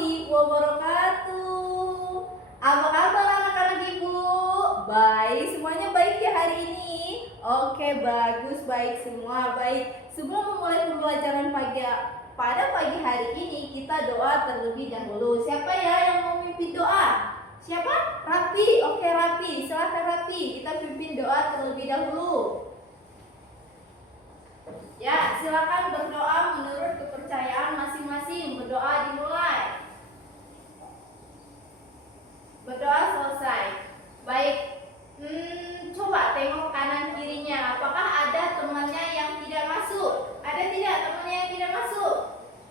warahmatullahi wabarakatuh. Apa kabar anak-anak ibu? Baik, semuanya baik ya hari ini? Oke, bagus, baik semua, baik. Sebelum memulai pembelajaran pada pagi hari ini, kita doa terlebih dahulu. Siapa ya yang mau memimpin doa? Siapa? Rapi. Oke, Rapi. Silakan Rapi. Kita pimpin doa terlebih dahulu. Ya, silakan berdoa menurut kepercayaan masing-masing. Berdoa dimulai. Berdoa selesai. Baik. Coba tengok kanan kirinya. Apakah ada temannya yang tidak masuk? Ada tidak temannya yang tidak masuk?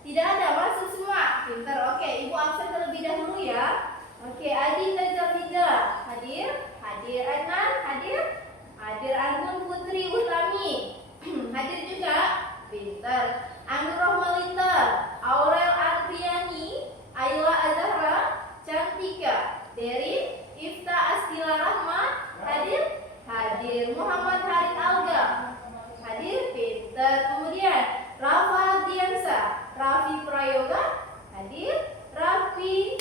Tidak ada, masuk semua. Pintar. Oke, Ibu absen terlebih dahulu ya. Oke, Adi Nazalida hadir. Hadir Adnan, hadir. Hadir Anggun Putri Utami. Hadir juga. Pintar. Anggur Rohmalinda, Aurel Andriani, Ayla Azahra, Cantika, Derin, Ifta Astila Rahma, hadir? Hadir. Muhammad Harid Alga, hadir? Pintar. Kemudian Rafa Diansa, Raffi Prayoga, hadir? Raffi.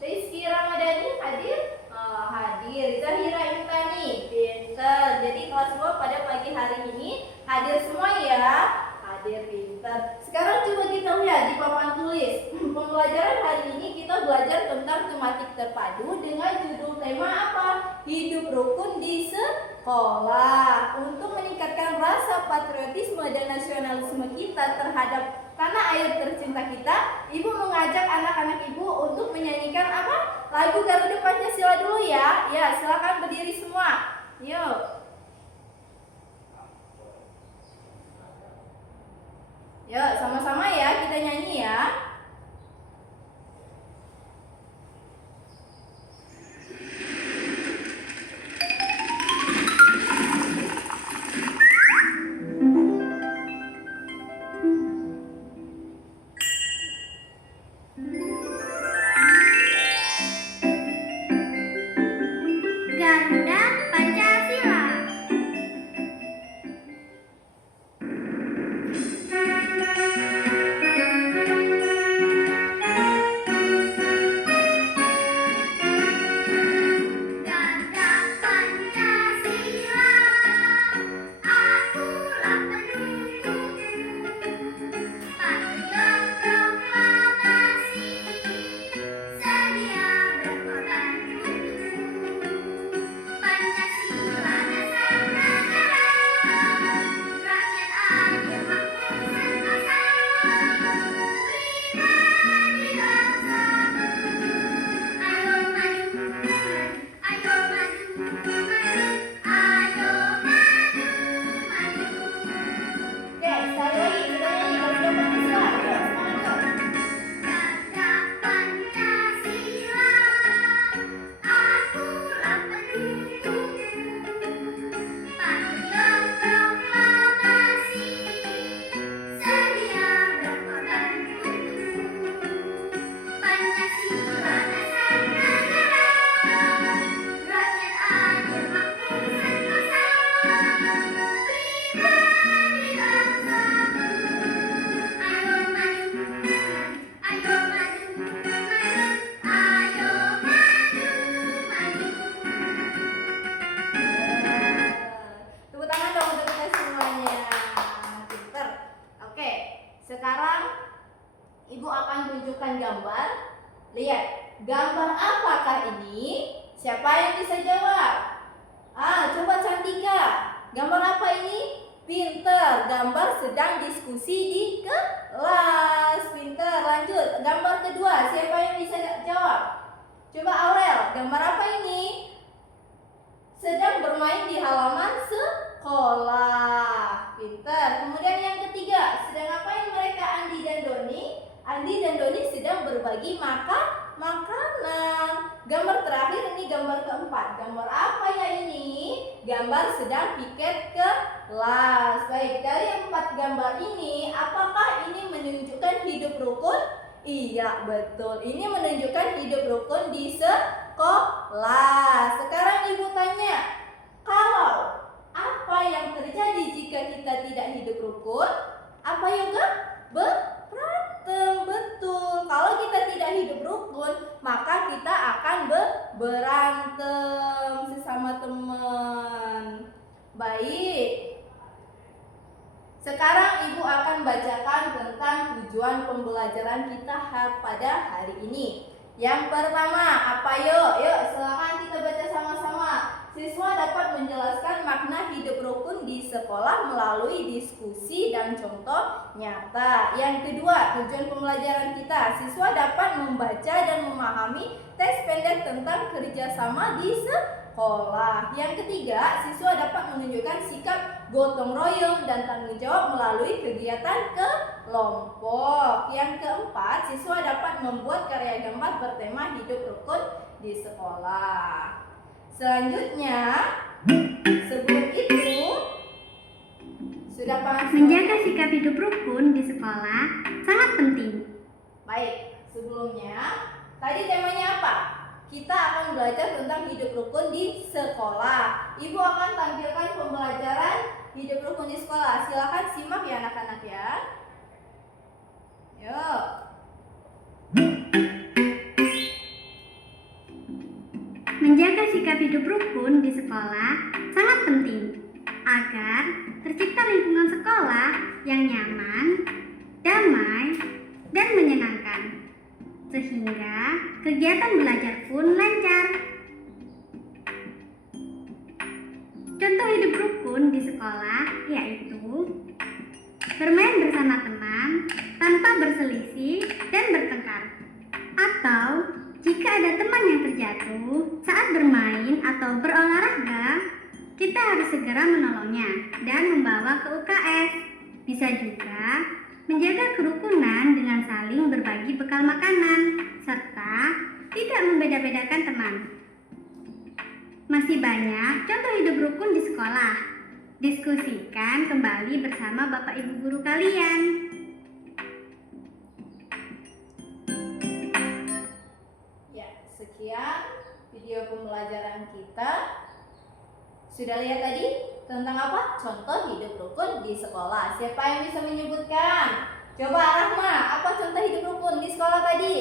Rizky Ramadhani, hadir? Hadir. Zahira Intani, pintar. Jadi kelas 2 pada pagi hari ini hadir semua ya. Hadir, pintar. Sekarang coba kita lihat di papan tulis. Pembelajaran hari ini kita belajar tentang tematik terpadu dengan judul tema apa? Hidup rukun di sekolah. Untuk meningkatkan rasa patriotisme dan nasionalisme kita terhadap tanah air tercinta kita, Ibu mengajak anak-anak Ibu untuk menyanyikan apa? Lagu Garuda Pancasila dulu ya. Ya, silakan berdiri semua. Yuk. Yuk, sama-sama ya kita nyanyi ya. Garuda Pancasila. Sekarang Ibu akan tunjukkan gambar. Lihat, gambar apakah ini? Siapa yang bisa jawab? Coba Cantika. Gambar apa ini? Pinter. Gambar sedang diskusi di kelas. Pinter. Lanjut. Gambar kedua. Siapa yang bisa jawab? Coba Aurel. Gambar apa ini? Sedang bermain di halaman sekolah. Pinter. Kemudian yang ketiga, sedang ngapain mereka Andi dan Doni? Andi dan Doni sedang berbagi makanan. Gambar terakhir ini gambar keempat. Gambar apa ya ini? Gambar sedang piket kelas. Baik, dari 4 gambar ini, apakah ini menunjukkan hidup rukun? Iya, betul. Ini menunjukkan hidup rukun di sekolah. Sekarang Ibu tanya, kalau apa yang terjadi jika kita tidak hidup rukun? Apa yoga? Berantem, betul. berantem sesama teman. Baik. Sekarang Ibu akan bacakan tentang tujuan pembelajaran kita pada hari ini. Yang pertama, apa yuk? Yuk, silakan kita baca sama-sama. Siswa dapat menjelaskan makna hidup rukun di sekolah melalui diskusi dan contoh nyata. Yang kedua, tujuan pembelajaran kita. Siswa dapat membaca dan memahami teks pendek tentang kerjasama di sekolah. Yang ketiga, siswa dapat menunjukkan sikap gotong royong dan tanggung jawab melalui kegiatan kelompok. Yang keempat, siswa dapat membuat karya gambar bertema hidup rukun di sekolah. Selanjutnya, sebelum itu, sudah paham? Menjaga sikap hidup rukun di sekolah sangat penting. Baik, sebelumnya, tadi temanya apa? Kita akan belajar tentang hidup rukun di sekolah. Ibu akan tampilkan pembelajaran hidup rukun di sekolah. Silakan simak ya anak-anak ya. Yuk. Menjaga sikap hidup rukun di sekolah sangat penting agar tercipta lingkungan sekolah yang nyaman, damai, dan menyenangkan, sehingga kegiatan belajar pun lancar. Contoh hidup rukun di sekolah yaitu bermain bersama teman tanpa berselisih dan bertengkar, atau jika ada teman yang terjatuh saat bermain atau berolahraga, kita harus segera menolongnya dan membawa ke UKS. Bisa juga menjaga kerukunan dengan saling berbagi bekal makanan, serta tidak membeda-bedakan teman. Masih banyak contoh hidup rukun di sekolah. Diskusikan kembali bersama Bapak Ibu guru kalian. Sekian video pembelajaran kita. Sudah lihat tadi tentang apa? Contoh hidup rukun di sekolah. Siapa yang bisa menyebutkan? Coba Rahma, apa contoh hidup rukun di sekolah tadi?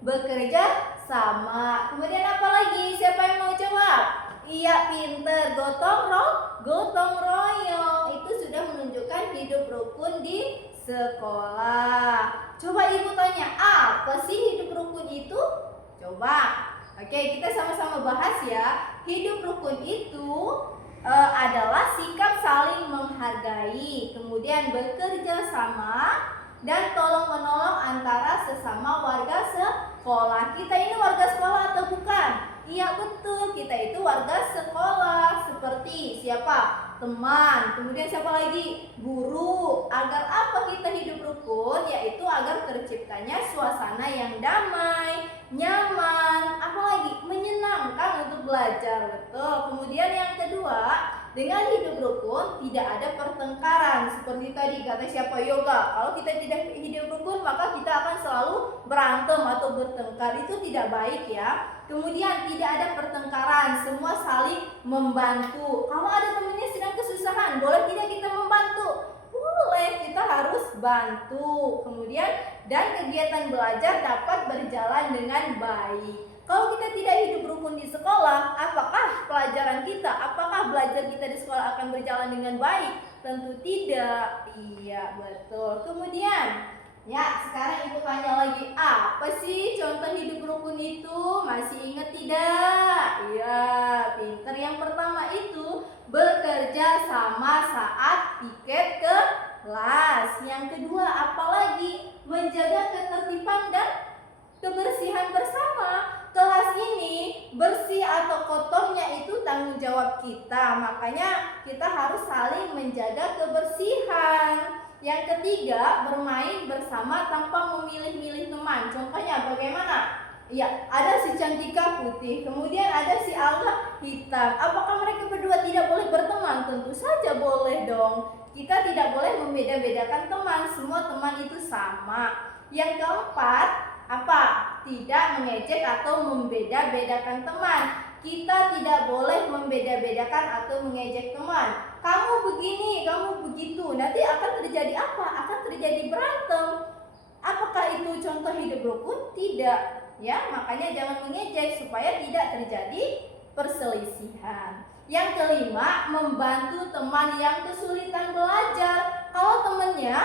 Bekerja sama. Kemudian apa lagi? Siapa yang mau jawab? Iya, pinter. Gotong royong. Itu sudah menunjukkan hidup rukun di sekolah. Coba Ibu tanya, apa sih hidup rukun itu? Coba. Oke, kita sama-sama bahas ya. Hidup rukun itu adalah sikap saling menghargai, kemudian bekerja sama dan tolong-menolong antara sesama warga sekolah. Kita ini warga sekolah atau bukan? Iya betul, kita itu warga sekolah. Seperti siapa? Teman. Kemudian siapa lagi? Guru. Agar apa kita hidup rukun? Yaitu agar terciptanya suasana yang damai, nyaman, apalagi menyenangkan untuk belajar. Betul. Kemudian yang kedua, dengan hidup rukun tidak ada pertengkaran. Seperti tadi kata siapa Yoga, kalau kita tidak hidup rukun maka kita akan selalu berantem atau bertengkar. Itu tidak baik ya. Kemudian tidak ada pertengkaran, semua saling membantu. Kalau ada temannya sedang kesusahan, boleh tidak kita membantu? Boleh, kita harus bantu. Kemudian dan kegiatan belajar dapat berjalan dengan baik. Kalau kita tidak hidup rukun di sekolah, apakah pelajaran kita, apakah belajar kita di sekolah akan berjalan dengan baik? Tentu tidak. Iya, betul. Kemudian, ya sekarang Ibu tanya lagi, apa sih contoh hidup rukun itu? Masih ingat tidak? Iya, pinter. Yang pertama itu bekerja sama saat piket kelas. Yang kedua, apalagi menjaga ketertiban dan kebersihan bersama. Kelas ini bersih atau kotornya itu tanggung jawab kita. Makanya kita harus saling menjaga kebersihan. Yang ketiga, bermain bersama tanpa memilih-milih teman. Contohnya bagaimana? Ya, ada si Cantika putih, kemudian ada si Alga hitam. Apakah mereka berdua tidak boleh berteman? Tentu saja boleh dong. Kita tidak boleh membeda-bedakan teman. Semua teman itu sama. Yang keempat, apa? Tidak mengejek atau membeda-bedakan teman. Kita tidak boleh membeda-bedakan atau mengejek teman. Kamu begini, kamu begitu. Nanti akan terjadi apa? Akan terjadi berantem. Apakah itu contoh hidup rukun? Tidak. Ya, makanya jangan mengejek supaya tidak terjadi perselisihan. Yang kelima, membantu teman yang kesulitan belajar. Kalau temannya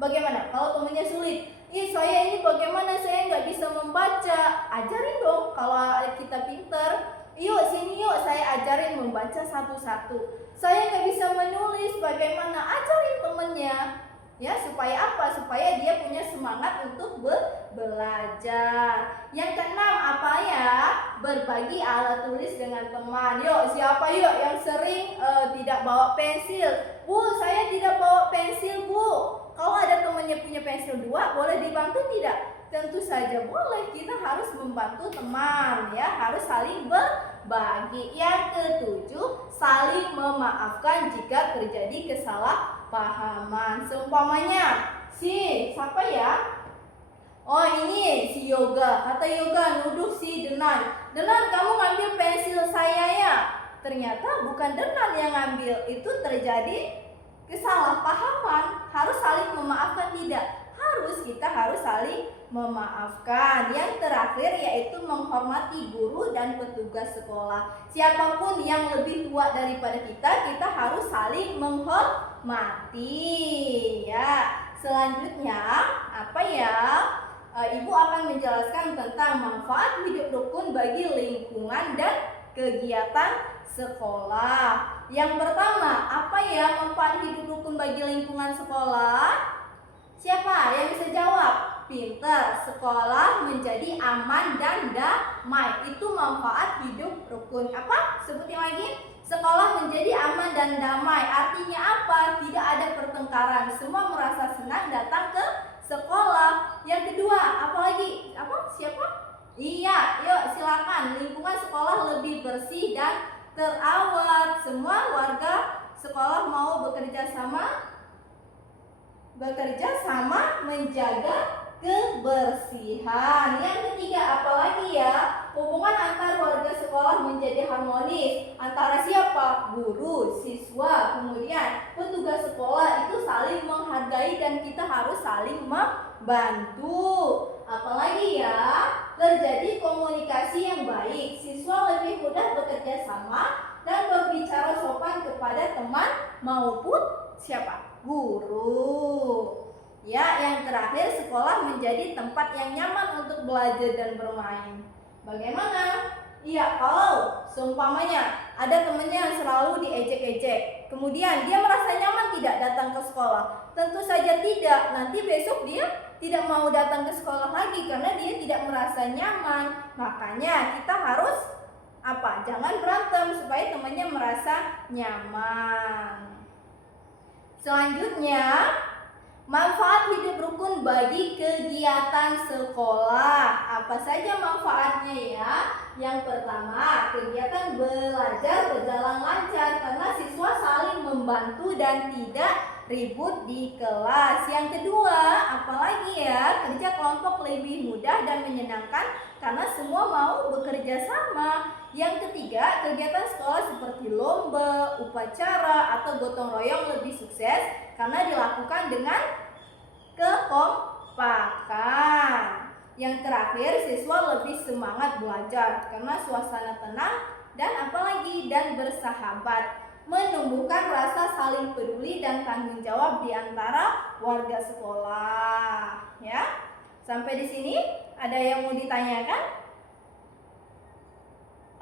bagaimana? Kalau temannya sulit, saya ini bagaimana, saya nggak bisa membaca. Ajarin dong. Kalau kita pinter, yuk sini yuk, saya ajarin membaca satu-satu. Saya nggak bisa menulis, bagaimana? Ajarin temennya. Ya, supaya apa? Supaya dia punya semangat untuk belajar. Yang keenam, apa ya? Berbagi alat tulis dengan teman. Yuk, siapa yuk yang sering tidak bawa pensil? Bu, saya tidak bawa pensil, Bu. Kalau ada temannya punya pensil 2, boleh dibantu tidak? Tentu saja boleh. Kita harus membantu teman, ya, harus saling berbagi. Yang ketujuh, saling memaafkan jika terjadi kesalahpahaman. Seumpamanya, siapa ya? Oh, ini si Yoga. Kata Yoga nuduh si Denan. Denan, kamu ngambil pensil saya ya? Ternyata bukan Denan yang ngambil. Itu terjadi kesalahpahaman. Harus saling memaafkan tidak? Kita harus saling memaafkan. Yang terakhir yaitu menghormati guru dan petugas sekolah. Siapapun yang lebih tua daripada kita harus saling menghormati. Ya, selanjutnya apa ya? Ibu akan menjelaskan tentang manfaat hidup rukun bagi lingkungan dan kegiatan sekolah. Yang pertama, apa ya manfaat hidup rukun bagi lingkungan sekolah? Siapa yang bisa jawab? Pinter. Sekolah menjadi aman dan damai. Itu manfaat hidup rukun. Apa? Sebutin lagi. Sekolah menjadi aman dan damai. Artinya apa? Tidak ada pertengkaran. Semua merasa senang datang ke sekolah. Yang kedua, apa lagi? Apa? Siapa? Iya, yuk silakan. Lingkungan sekolah lebih bersih dan terawat. Semua warga sekolah mau bekerja sama menjaga kebersihan. Yang ketiga, apalagi ya? Hubungan antar warga sekolah menjadi harmonis. Antara siapa? Guru, siswa, kemudian petugas sekolah itu saling menghargai dan kita harus saling membantu. Apalagi ya? Terjadi komunikasi yang baik. Siswa lebih mudah bekerja sama dan berbicara sopan kepada teman maupun siapa? Guru. Ya, yang terakhir, sekolah menjadi tempat yang nyaman untuk belajar dan bermain. Bagaimana? Iya, kalau seumpamanya ada temannya yang selalu diejek-ejek, kemudian dia merasa nyaman tidak datang ke sekolah? Tentu saja tidak. Nanti besok dia tidak mau datang ke sekolah lagi karena dia tidak merasa nyaman. Makanya kita harus apa? Jangan berantem supaya temannya merasa nyaman. Selanjutnya, manfaat hidup rukun bagi kegiatan sekolah. Apa saja manfaatnya ya? Yang pertama, kegiatan belajar berjalan lancar karena siswa saling membantu dan tidak ribut di kelas. Yang kedua, apalagi ya? Kerja kelompok lebih mudah dan menyenangkan karena semua mau bekerja sama. Yang ketiga, kegiatan sekolah seperti lomba, upacara, atau gotong royong lebih sukses karena dilakukan dengan kekompakan. Yang terakhir, siswa lebih semangat belajar karena suasana tenang dan apalagi dan bersahabat, menumbuhkan rasa saling peduli dan tanggung jawab di antara warga sekolah. Ya, sampai di sini ada yang mau ditanyakan?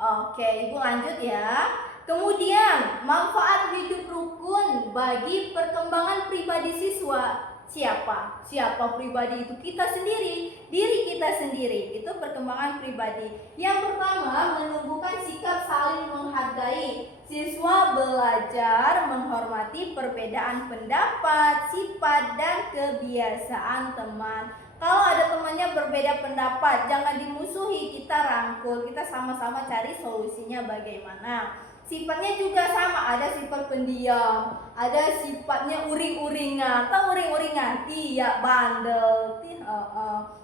Oke, Ibu lanjut ya. Kemudian, manfaat hidup rukun bagi perkembangan pribadi siswa. Siapa? Siapa pribadi itu? Kita sendiri, diri kita sendiri. Itu perkembangan pribadi. Yang pertama, menumbuhkan sikap saling menghargai. Siswa belajar menghormati perbedaan pendapat, sifat, dan kebiasaan teman. Kalau ada temannya berbeda pendapat, jangan dimusuhi, kita rangkul, kita sama-sama cari solusinya bagaimana. Sifatnya juga sama, ada sifat pendiam, ada sifatnya uring-uringan. Tahu uring-uringan? Iya, bandel.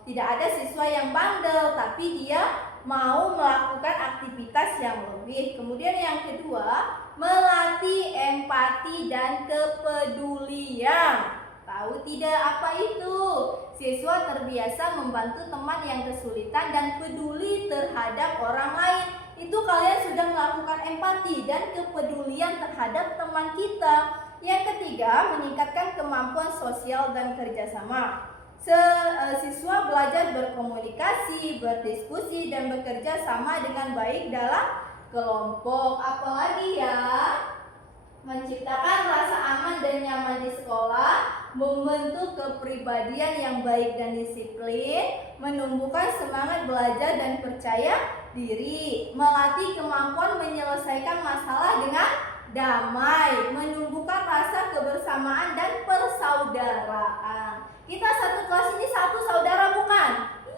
Tidak ada siswa yang bandel, tapi dia mau melakukan aktivitas yang lebih. Kemudian yang kedua, melatih empati dan kepedulian. Tahu tidak apa itu? Siswa terbiasa membantu teman yang kesulitan dan peduli terhadap orang lain. Itu kalian sudah melakukan empati dan kepedulian terhadap teman kita. Yang ketiga, meningkatkan kemampuan sosial dan kerjasama. Siswa belajar berkomunikasi, berdiskusi, dan bekerja sama dengan baik dalam kelompok. Apalagi ya? Menciptakan rasa aman dan nyaman di sekolah, membentuk kepribadian yang baik dan disiplin, menumbuhkan semangat belajar dan percaya diri, melatih kemampuan menyelesaikan masalah dengan damai, menumbuhkan rasa kebersamaan dan persaudaraan. Kita satu kelas ini satu saudara bukan?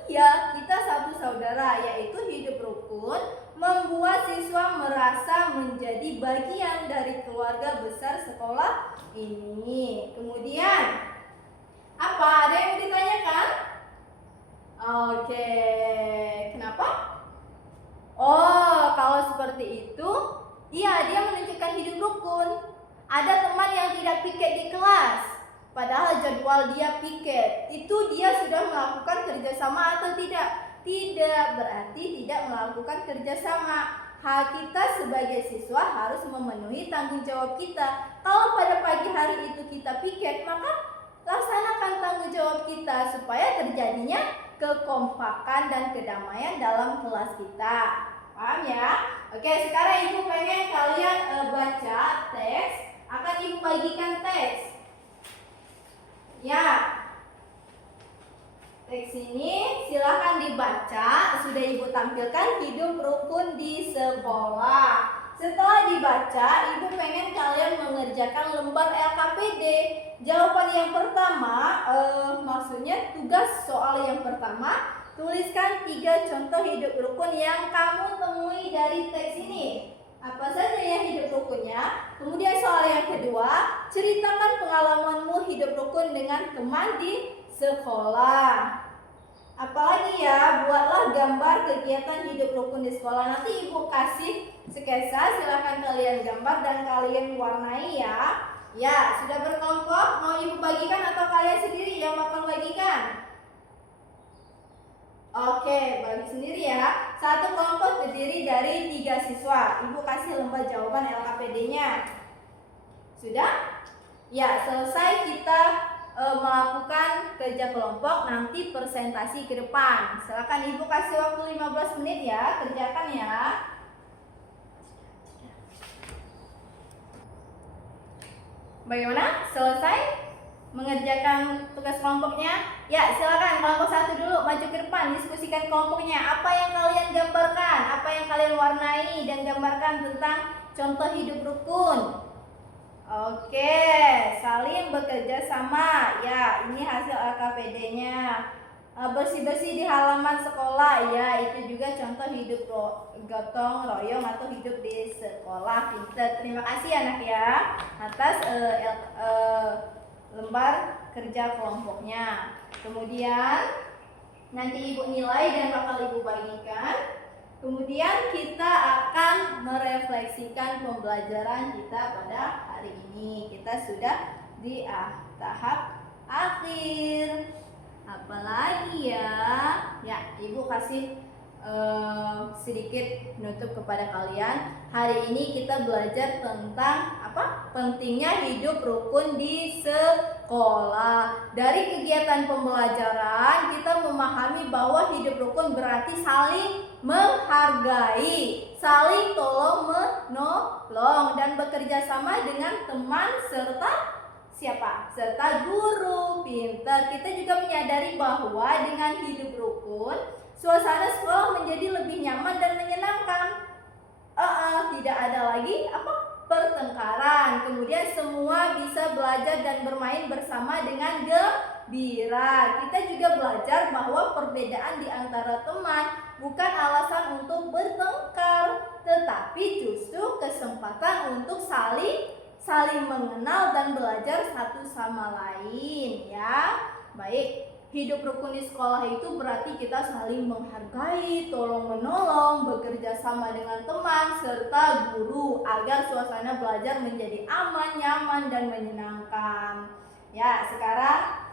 Iya, kita satu saudara, yaitu hidup rukun, membuat siswa merasa menjadi bagian dari keluarga besar sekolah ini. Kemudian, apa? Ada yang mau ditanyakan? Oke, kenapa? Oh, kalau seperti itu, iya, dia menunjukkan hidup rukun. Ada teman yang tidak piket di kelas, padahal jadwal dia piket. Itu dia sudah melakukan kerjasama atau tidak? Tidak, berarti tidak melakukan kerjasama. Kita sebagai siswa harus memenuhi tanggung jawab kita. Kalau pada pagi hari itu kita piket, maka laksanakan tanggung jawab kita supaya terjadinya kekompakan dan kedamaian dalam kelas kita. Paham ya? Oke, sekarang Ibu pengen kalian baca teks. Akan Ibu bagikan teks. Ya, teks ini silahkan dibaca. Sudah Ibu tampilkan hidup rukun di sekolah. Setelah dibaca, Ibu pengen kalian mengerjakan lembar LKPD. Jawaban yang pertama, maksudnya tugas soal yang pertama, tuliskan 3 contoh hidup rukun yang kamu temui dari teks ini. Apa saja yang hidup rukunnya? Kemudian soal yang kedua, ceritakan pengalamanmu hidup rukun dengan teman di sekolah. Apalagi ya, buatlah gambar kegiatan hidup rukun di sekolah. Nanti Ibu kasih sketsa, silahkan kalian gambar dan kalian warnai ya. Ya, sudah berkelompok, mau Ibu bagikan atau kalian sendiri yang bakal bagikan? Oke, bagi sendiri ya. Satu kelompok terdiri dari 3 siswa. Ibu kasih lembar jawaban LKPD-nya. Sudah? Ya, selesai kita melakukan kerja kelompok, nanti presentasi ke depan. Silakan Ibu kasih waktu 15 menit ya, kerjakan ya. Bagaimana? Selesai mengerjakan tugas kelompoknya? Ya, silakan kelompok 1 dulu maju ke depan, diskusikan kelompoknya. Apa yang kalian gambarkan? Apa yang kalian warnai dan gambarkan tentang contoh hidup rukun? Oke, saling bekerja sama. Ya, ini hasil LKPD-nya. Bersih-bersih di halaman sekolah. Ya, itu juga contoh hidup gotong royong atau hidup di sekolah. Terima kasih anak ya atas lembar kerja kelompoknya. Kemudian nanti Ibu nilai dan bakal Ibu bagikan. Kemudian kita akan merefleksikan pembelajaran kita pada hari ini. Kita sudah di tahap akhir. Apalagi ya? Ya, Ibu kasih sedikit penutup kepada kalian. Hari ini kita belajar tentang apa? Pentingnya hidup rukun di sekolah. Dari kegiatan pembelajaran kita memahami bahwa hidup rukun berarti saling menghargai, saling tolong menolong dan bekerja sama dengan teman serta siapa? Serta guru pintar. Kita juga menyadari bahwa dengan hidup rukun, suasana sekolah menjadi lebih nyaman dan menyenangkan. Tidak ada lagi pertengkaran. Kemudian semua bisa belajar dan bermain bersama dengan gembira. Kita juga belajar bahwa perbedaan di antara teman bukan alasan untuk bertengkar, tetapi justru kesempatan untuk saling mengenal dan belajar satu sama lain ya. Baik, hidup rukun di sekolah itu berarti kita saling menghargai, tolong menolong, bekerja sama dengan teman serta guru agar suasana belajar menjadi aman, nyaman dan menyenangkan. Ya, sekarang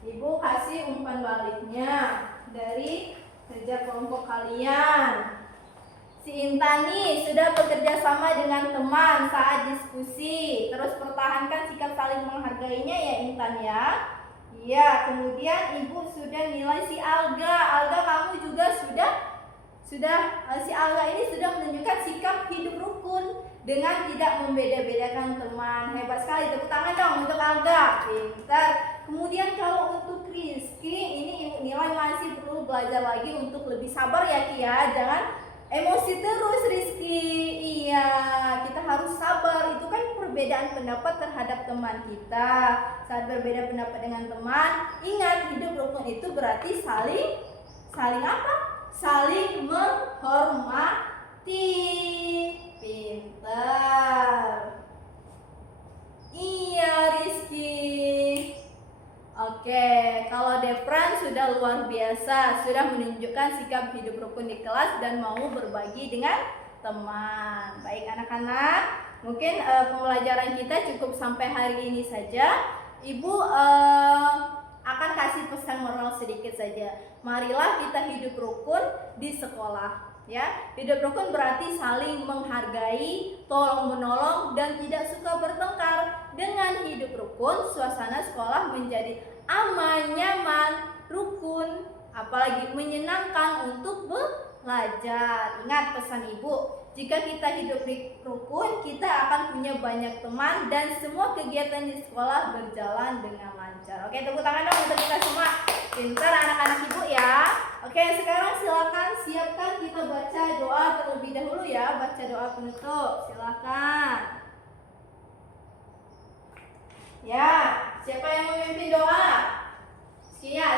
Ibu Ibu kasih umpan baliknya dari kerja kelompok kalian. Si Intan nih sudah bekerja sama dengan teman saat diskusi. Terus pertahankan sikap saling menghargainya ya Intan ya. Iya, kemudian Ibu sudah nilai si Alga. Alga kamu juga sudah si Alga ini sudah menunjukkan sikap hidup rukun dengan tidak membeda-bedakan teman. Hebat sekali, tepuk tangan dong untuk Alga. Pintar. Kemudian kalau untuk Rizky, ini Ibu nilai masih perlu belajar lagi untuk lebih sabar ya Ki ya. Jangan emosi terus Rizky. Iya, kita harus sabar. Itu kan perbedaan pendapat terhadap teman kita. Saat berbeda pendapat dengan teman, ingat hidup rukun itu berarti saling apa? Saling menghormati. Pintar. Iya Rizky. Oke, kalau Depran sudah luar biasa, sudah menunjukkan sikap hidup rukun di kelas dan mau berbagi dengan teman. Baik anak-anak, mungkin pembelajaran kita cukup sampai hari ini saja. Ibu akan kasih pesan moral sedikit saja. Marilah kita hidup rukun di sekolah. Ya, hidup rukun berarti saling menghargai, tolong menolong, dan tidak suka bertengkar. Dengan hidup rukun, suasana sekolah menjadi aman, nyaman, rukun, apalagi menyenangkan untuk belajar. Ingat pesan Ibu, jika kita hidup di rukun, kita akan punya banyak teman dan semua kegiatan di sekolah berjalan dengan lancar. Oke, tepuk tangan dong untuk kita semua. Pintar anak-anak Ibu ya. Oke, sekarang silakan siapkan kita baca doa terlebih dahulu ya. Baca doa penutup, silakan. Ya, siapa yang memimpin doa? Sia.